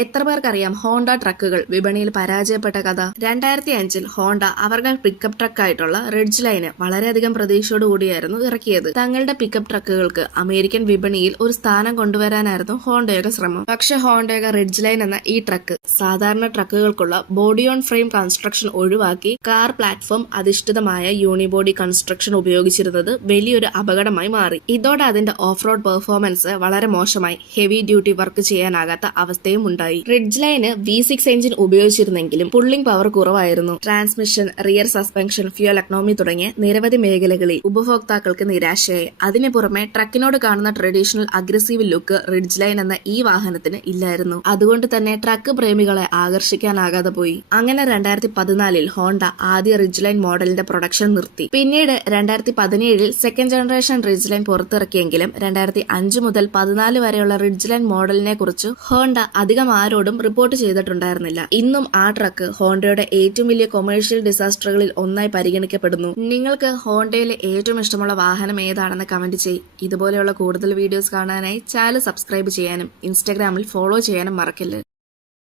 എത്ര പേർക്കറിയാം ഹോണ്ട ട്രക്കുകൾ വിപണിയിൽ പരാജയപ്പെട്ട കഥ? 2005-ൽ ഹോണ്ട അവരുടെ പിക്കപ്പ് ട്രക്കായിട്ടുള്ള റിഡ്ജ് ലൈന് വളരെയധികം പ്രതീക്ഷയോടുകൂടിയായിരുന്നു ഇറക്കിയത്. തങ്ങളുടെ പിക്കപ്പ് ട്രക്കുകൾക്ക് അമേരിക്കൻ വിപണിയിൽ ഒരു സ്ഥാനം കൊണ്ടുവരാനായിരുന്നു ഹോണ്ടയുടെ ശ്രമം. പക്ഷെ ഹോണ്ടയുടെ റിഡ്ജ് ലൈൻ എന്ന ഈ ട്രക്ക് സാധാരണ ട്രക്കുകൾക്കുള്ള ബോഡി ഓൺ ഫ്രെയിം കൺസ്ട്രക്ഷൻ ഒഴിവാക്കി കാർ പ്ലാറ്റ്ഫോം അധിഷ്ഠിതമായ യൂണിബോഡി കൺസ്ട്രക്ഷൻ ഉപയോഗിച്ചിരുന്നത് വലിയൊരു അപകടമായി മാറി. ഇതോടെ അതിന്റെ ഓഫ് റോഡ് പെർഫോമൻസ് വളരെ മോശമായി ഹെവി ഡ്യൂട്ടി വർക്ക് ചെയ്യാനാകാത്ത അവസ്ഥയും ഉണ്ടായി. റിഡ്ജ് ലൈന് V6 എഞ്ചിൻ ഉപയോഗിച്ചിരുന്നെങ്കിലും പുള്ളിംഗ് പവർ കുറവായിരുന്നു. Transmission, rear suspension, fuel economy തുടങ്ങിയ നിരവധി മേഖലകളിൽ ഉപഭോക്താക്കൾക്ക് നിരാശയായി. അതിനു പുറമെ ട്രക്കിനോട് കാണുന്ന traditional aggressive look ridge line എന്ന ഈ വാഹനത്തിന് ഇല്ലായിരുന്നു. അതുകൊണ്ട് തന്നെ ട്രക്ക് പ്രേമികളെ ആകർഷിക്കാനാകാതെ പോയി. അങ്ങനെ 2014-ൽ ഹോണ്ട ആദ്യ റിഡ്ജ് ലൈൻ മോഡലിന്റെ പ്രൊഡക്ഷൻ നിർത്തി. പിന്നീട് 2017-ൽ സെക്കൻഡ് ജനറേഷൻ റിഡ്ജ് ലൈൻ പുറത്തിറക്കിയെങ്കിലും 2005 മുതൽ 2014 വരെയുള്ള റിഡ്ജ് ലൈൻ മോഡലിനെ കുറിച്ച് ഹോണ്ട അധികം ആരോടും റിപ്പോർട്ട് ചെയ്തിട്ടുണ്ടായിരുന്നില്ല. ഇന്നും ആ ട്രക്ക് ഹോണ്ടയുടെ ഏറ്റവും വലിയ കൊമേഴ്ഷ്യൽ ഡിസാസ്റ്ററുകളിൽ ഒന്നായി പരിഗണിക്കപ്പെടുന്നു. നിങ്ങൾക്ക് ഹോണ്ടയിലെ ഏറ്റവും ഇഷ്ടമുള്ള വാഹനം ഏതാണെന്ന് കമന്റ് ചെയ്യ്. ഇതുപോലെയുള്ള കൂടുതൽ വീഡിയോസ് കാണാനായി ചാനൽ സബ്സ്ക്രൈബ് ചെയ്യാനും ഇൻസ്റ്റാഗ്രാമിൽ ഫോളോ ചെയ്യാനും മറക്കല്ല്.